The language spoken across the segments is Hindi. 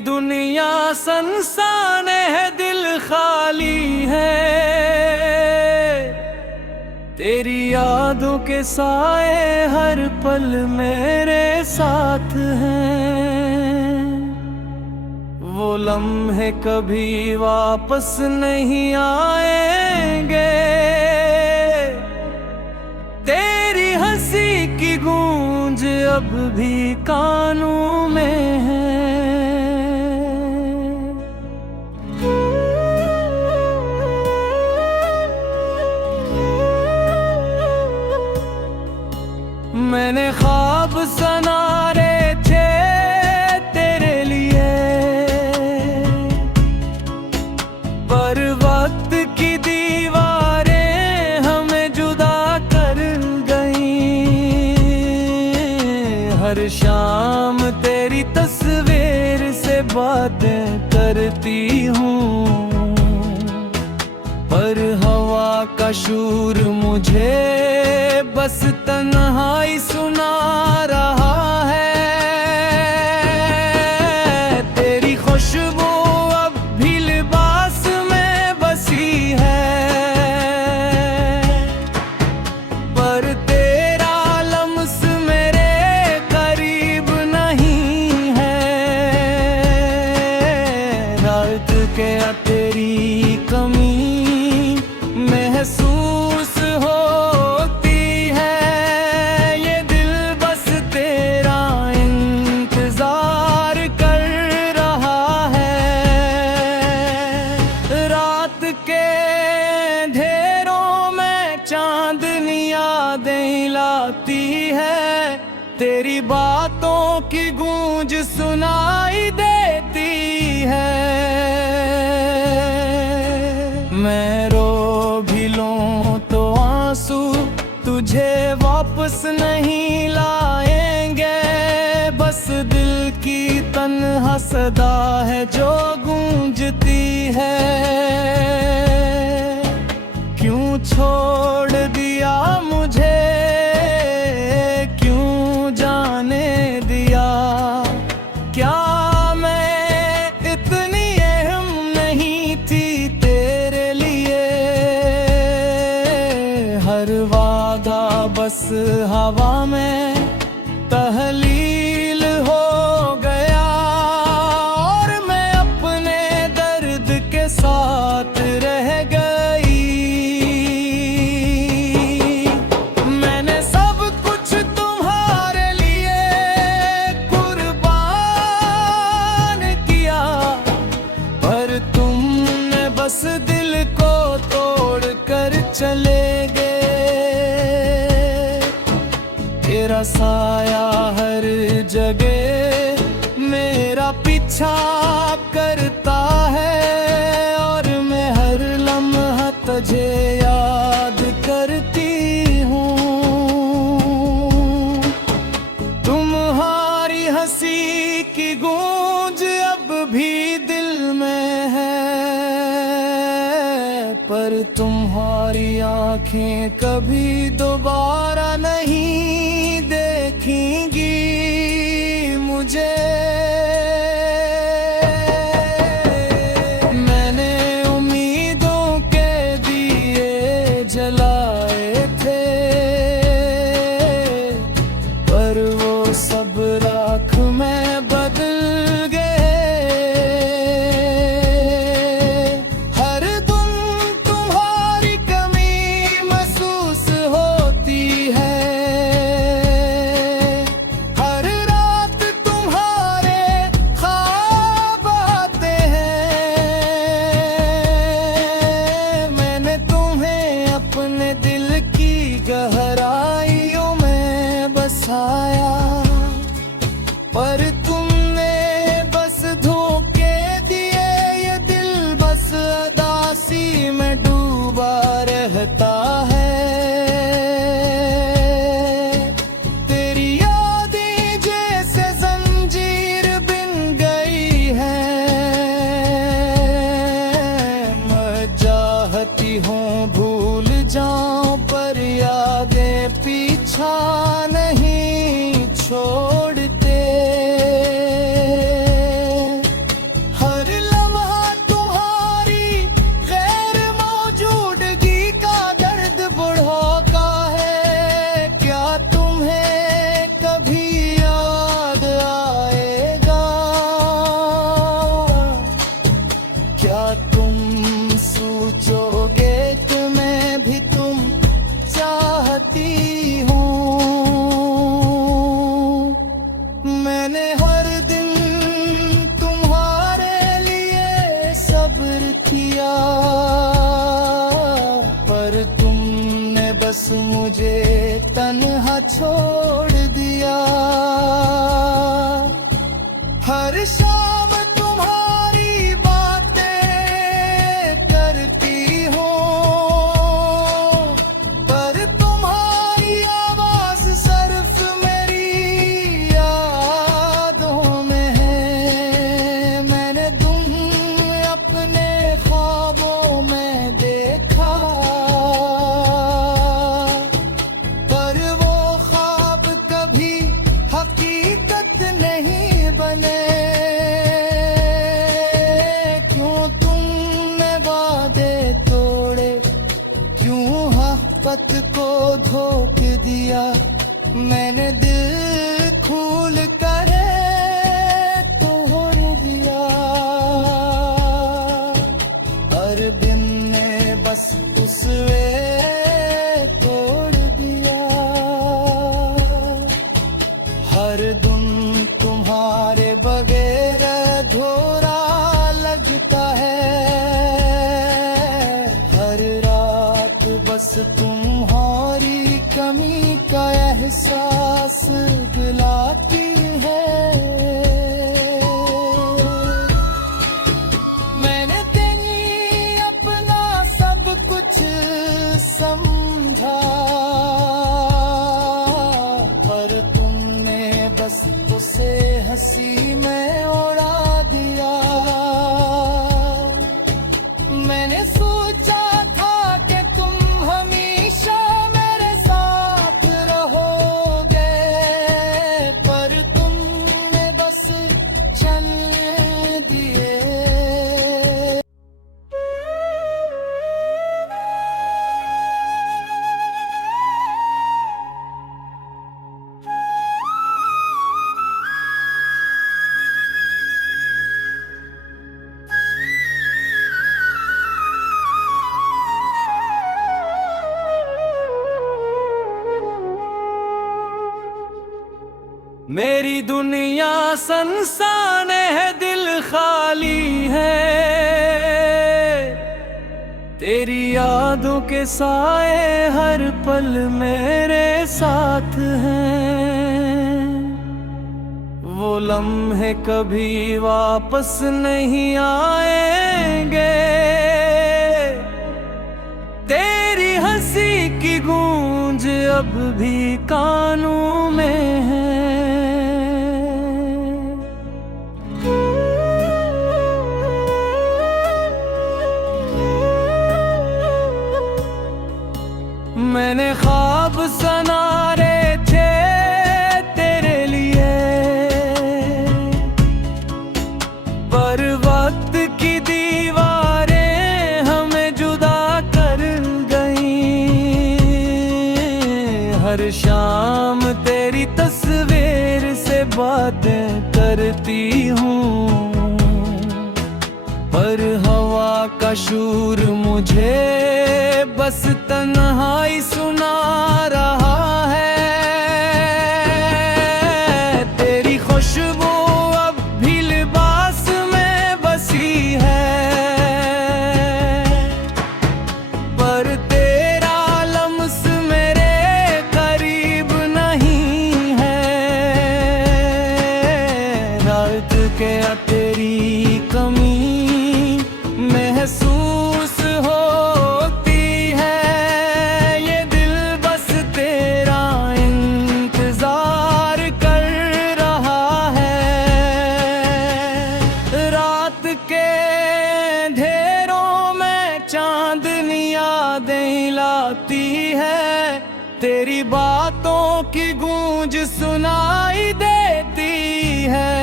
दुनिया संसान है, दिल खाली है। तेरी यादों के साए हर पल मेरे साथ हैं। वो लम्हे कभी वापस नहीं आएंगे। तेरी हंसी की गूंज अब भी कानों में है। मैंने ख्वाब सनारे थे तेरे लिए, पर वक्त की दीवारें हमें जुदा कर गईं। हर शाम तेरी तस्वीर से बातें करती हूँ, पर हवा का शोर मुझे बस तन्हाई सुना रहा है। तेरी खुशबू अब भी लिबास में बसी है, पर तेरा लम्स मेरे करीब नहीं है। रात के तेरी कमी महसूस होती है। ये दिल बस तेरा इंतजार कर रहा है। रात के अंधेरों में चांदनी यादें लाती है। तेरी बातों की गूंज सुनाई देती है। मैं रो भी लूं तो आंसू तुझे वापस नहीं लाएंगे। बस दिल की तन्हा सदा है जो गूंजती है। क्यों छोड़ दिया मुझे, क्यों जाने दिया। क्या मैं इतनी अहम नहीं थी तेरे लिए। हर वादा बस हवा में तहलील हो गया, और मैं अपने दर्द के साथ रह गई। मैंने सब कुछ तुम्हारे लिए कुर्बान किया, पर तुमने बस दिल को तोड़ कर चले गए। तेरा साया हर जगह मेरा पीछा करता है, और मैं हर लम्हा तुझे याद करती हूँ। तुम्हारी हंसी की गूंज अब भी दिल में है, पर तुम्हारी आंखें कभी दोबारा नहीं देखेंगी मुझे। मैंने उम्मीदों के दिए जलाए थे, पर वो सब राख में बदल गए। हर दिन तुम्हारी कमी महसूस होती है। हर रात तुम्हारे ख्वाब आते हैं। मैंने तुम्हें अपने दिल की गहराइयों में बसाया, पर तुमने बस धोखे दिए। ये दिल बस उदासी में डूबा रहता है। तेरी यादें जैसे जंजीर बिन गई है। मैं चाहती हूँ भूल जाऊं, पर यादें पीछा नहीं छोड़ते। मोहब्बत को धोखे दिया मैंने, दिल खोल कर तोड़ दिया। हर दिन ने बस उस वे तोड़ दिया। हर दिन तुम्हारे बगैर अधूरा लगता है। हर रात बस तुम्हारी कमी का एहसास दिलाती है। मैंने तेरी अपना सब कुछ समझा, पर तुमने बस उसे हंसी में उड़ा दिया। मैंने सोचा था कि तुम हमेशा मेरे साथ रहोगे, पर तुमने बस चलने दिए। मेरी दुनिया सनसान है, दिल खाली है। तेरी यादों के साए हर पल मेरे साथ हैं। वो लम्हे कभी वापस नहीं आएंगे। तेरी हंसी की गूंज अब भी कानों में है। मैंने ख्वाब सनारे थे तेरे लिए, पर वक्त की दीवारें हमें जुदा कर गईं। हर शाम तेरी तस्वीर से बातें करती हूँ, पर हवा का शूर मुझे बस तन्हाई सुना रहा है। तेरी खुशबू अब भी लिबास में बसी है, पर तेरा लम्स मेरे करीब नहीं है। रात के तेरी कमी महसूस होती है। ये दिल बस तेरा इंतजार कर रहा है। रात के अंधेरों में चांदनी यादें लाती है। तेरी बातों की गूंज सुनाई देती है।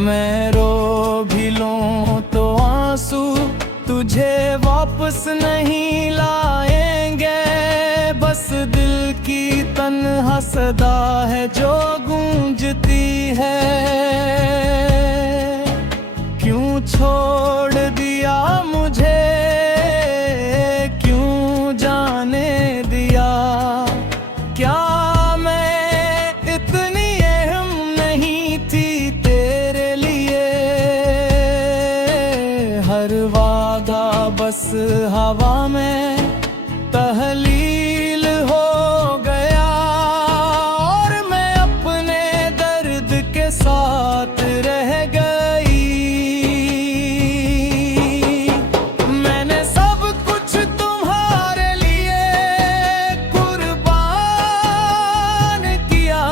मैं रो भी लूं तो आंसू तुझे वापस नहीं लाएंगे। बस दिल की तन्हा सदा है जो गूंजती है। क्यों छोड़ दिया मुझे, क्यों जाने दिया। क्या मैं इतनी अहम नहीं थी तेरे लिए। हर वादा बस हवा में तहलील हो गया, और मैं अपने दर्द के साथ रह गई। मैंने सब कुछ तुम्हारे लिए कुर्बान किया,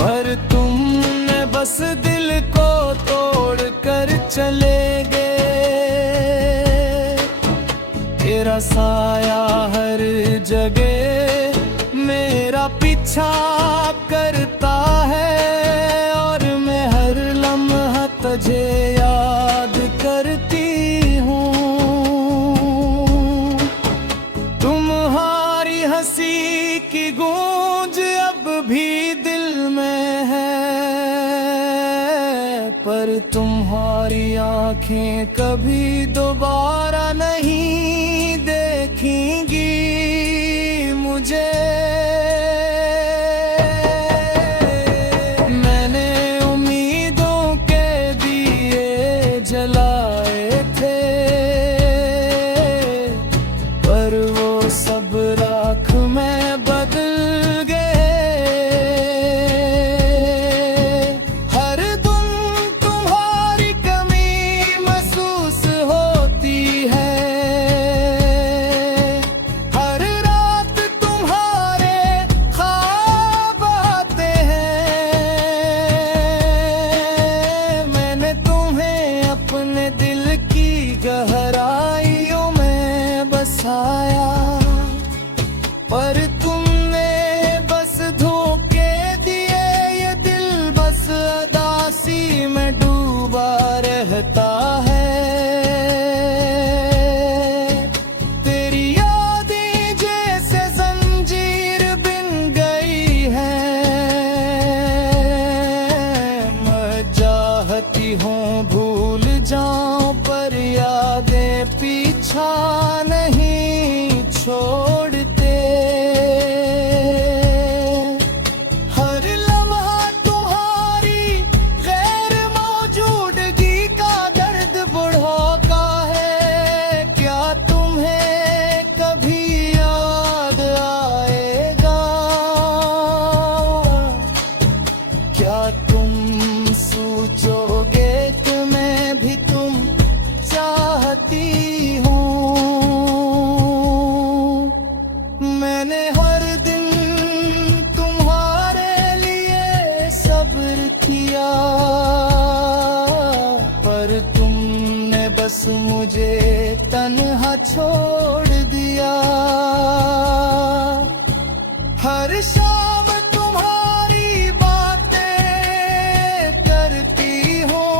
पर तुमने बस दिल को तोड़ कर चले गए। तेरा साया हर जगह मेरा पीछा करता है, और मैं हर लम्हा तुझे याद करती हूँ। आंखें कभी दोबारा नहीं देखेंगी मुझे। मैंने उम्मीदों के दिए जलाए थे, पर वो सब राख में बदल गए। हर दिन तुम्हारी कमी महसूस होती है, हर रात तुम्हारे ख्वाब आते हैं। मैंने तुम्हें अपने दिल की गहराइयों में बसाया, पर तुमने बस धोखे दिए। ये दिल बस उदासी में डूबा रहता है। तेरी यादें जैसे जंजीर बिन गई है, मैं चाहती हूँ भूल जाऊं, पर यादें पीछा नहीं छोड़ते। हर लम्हा तुम्हारी गैर मौजूदगी का दर्द बढ़ाता है। क्या तुम्हें कभी याद आएगा? क्या तुम सोचोगे कि मैं भी तुम चाहती हूँ? मैंने हर दिन तुम्हारे लिए सब्र किया, पर तुमने बस मुझे तन्हा छोड़ दिया। हर शाम तुम्हारी बातें करती हूँ,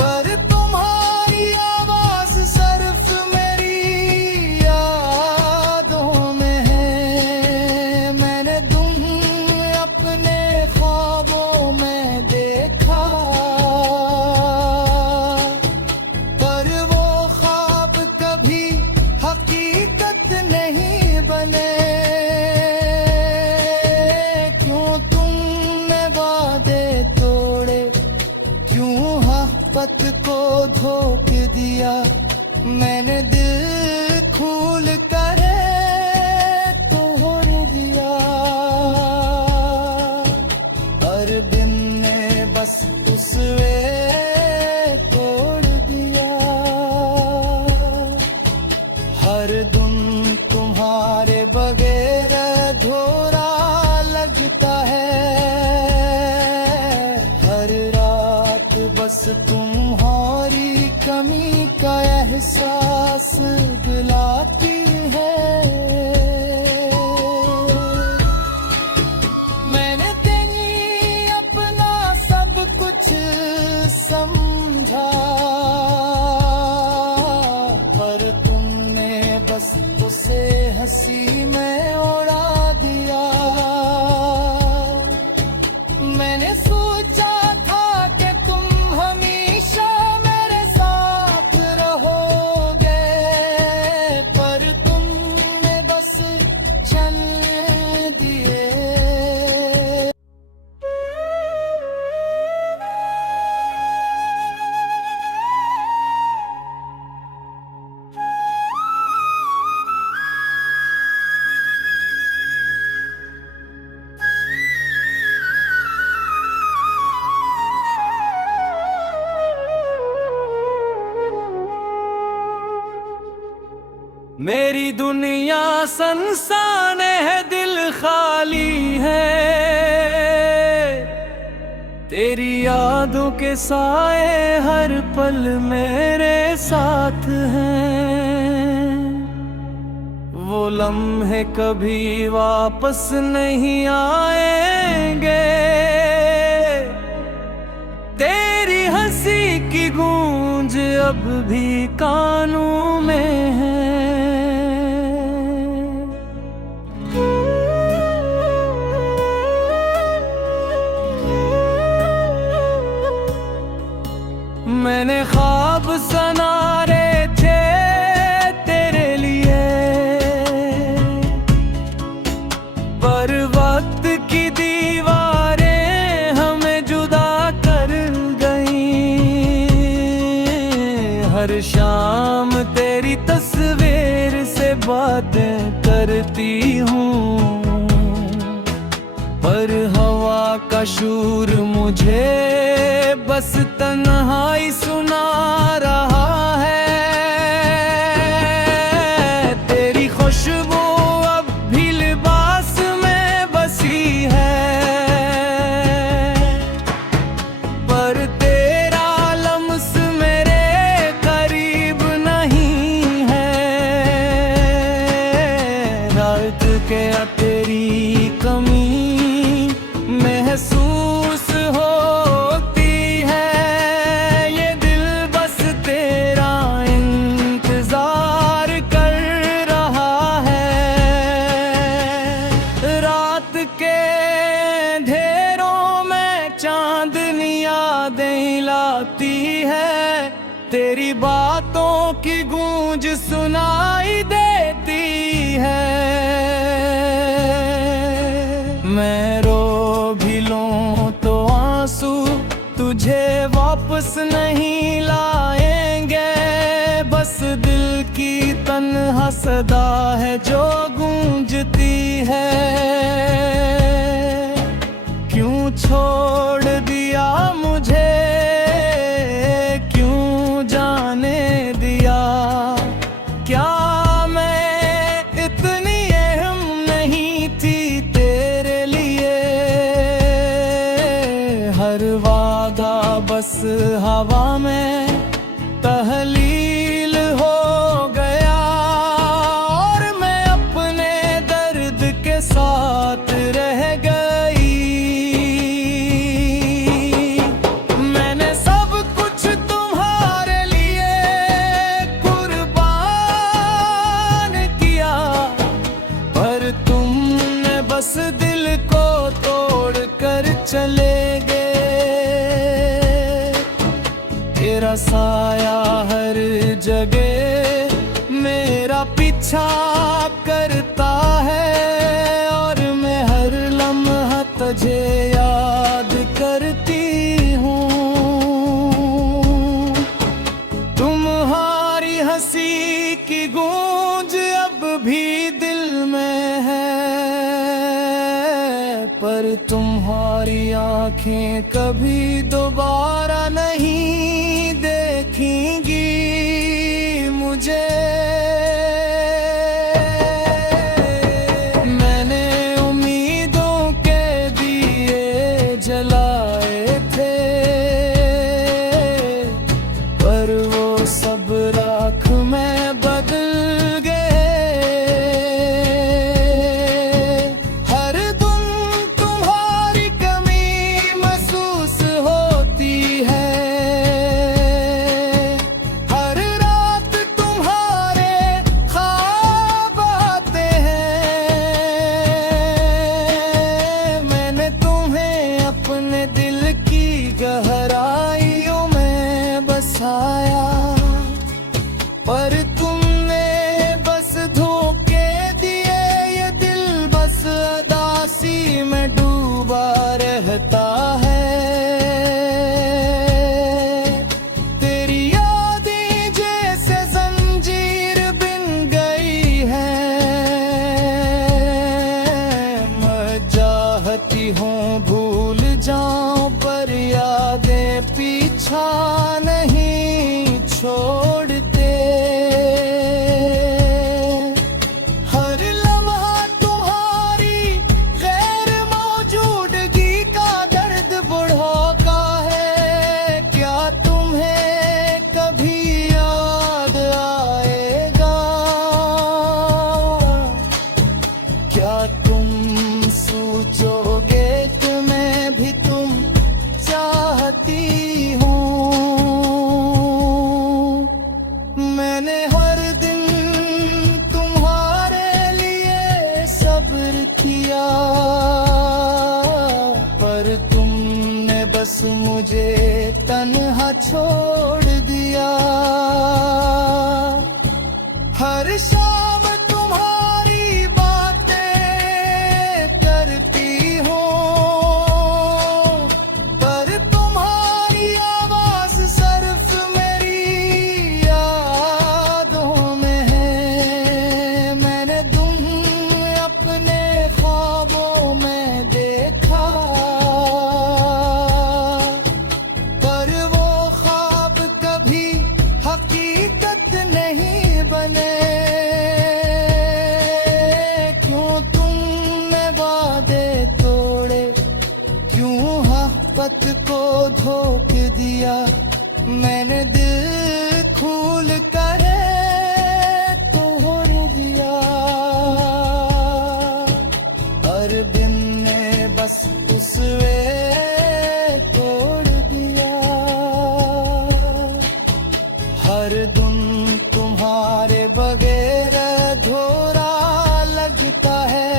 पर तुम्हारी आवाज सिर्फ मेरी यादों में है। मैंने तुम अपने ख्वाबों में देखा, पर वो ख्वाब कभी हकीकत नहीं बने। क्यों तुमने वादे तोड़े, क्यों मोहब्बत को धोखे दिया? मैंने दिल खोल कर तोड़ दिया। हर दिन ने बस उस वे तोड़ दिया। हर दिन तुम्हारे बगैर अधूरा लगता है। हर रात बस तुम्हारी कमी का एहसास दिलाती है। मैंने तेरी अपना सब कुछ समझा, पर तुमने बस उसे हंसी में उड़ा दिया। मैंने सोचा था कि तुम हमेशा मेरे साथ रहोगे, पर तुमने बस चल दिए। मेरी दुनिया सनसान है, दिल खाली है। तेरी यादों के साए हर पल मेरे साथ हैं। वो लम्हे कभी वापस नहीं आएंगे। तेरी हंसी की गूंज अब भी कानों में है। मैंने ख्वाब सनारे थे तेरे लिए, पर वक्त की दीवारें हमें जुदा कर गईं। हर शाम तेरी तस्वीर से बातें करती हूँ, पर हवा का शूर मुझे बस तन्हाई सुना रहा है। तेरी खुशबू अब भी लिबास में बसी है, पर तेरा लम्स मेरे करीब नहीं है। रात के तेरी कमी महसूस होती है, ये दिल बस तेरा इंतजार कर रहा है। रात के अंधेरों में चांदनी यादें लाती है, तेरी बातों की गूंज सुनाई देती है। मैं रो भी लूं तो आंसू तुझे वापस नहीं लाएंगे, बस दिल की तन्हा सदा है जो गूंजती है। क्यों छोड़ दिया मुझे, क्यों जाने दिया, क्या मैं इतनी अहम नहीं थी तेरे लिए। हर वादा बस हवा में तहलील हो गया, और मैं अपने दर्द के साथ रह गई। मैंने सब कुछ तुम्हारे लिए कुर्बान किया, पर तुमने बस दिल को तोड़ कर चले गए। तेरा साया हर जगह मेरा पीछा करता है, और मैं हर लम्हा तुझे याद करती हूँ। तुम्हारी हंसी की गूंज अब भी दिल में है, पर तुम्हारी आंखें कभी दोबारा नहीं देखेंगी मुझे। मैंने उम्मीदों के दिए जलाए थे, पर वो सब राख में बदल गए। हर दिन तुम्हारी कमी महसूस होती है, हर रात तुम्हारे ख्वाब आते हैं। मैंने तुम्हें अपने दिल की गहराइयों में बसाया, पर तुमने बस धोखे दिए। ये दिल बस उदासी में डूबा रहता है। तेरी यादें जैसे जंजीर बिन गई है, मैं चाहती हूँ भूल जाऊं, पर यादें पीछा नहीं छोड़ते। हर लम्हा तुम्हारी गैर मौजूदगी का दर्द बढ़ाता है। क्या तुम्हें कभी याद आएगा, क्या तुम सोचोगे कि मैं भी तुम चाहती हूँ। मैंने हर दिन तुम्हारे लिए सब्र किया, पर तुमने बस मुझे तन्हा छोड़ बने, क्यों तुमने वादे तोड़े, क्यों मोहब्बत को धोखे दिया। मैंने दिल खोल कर तोड़ दिया। हर दिन ने बस उस वे तोड़ दिया। हर दिन तुम्हारे बगैर अधूरा लगता है।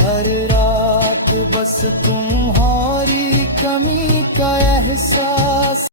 हर रात बस तुम्हारी कमी का एहसास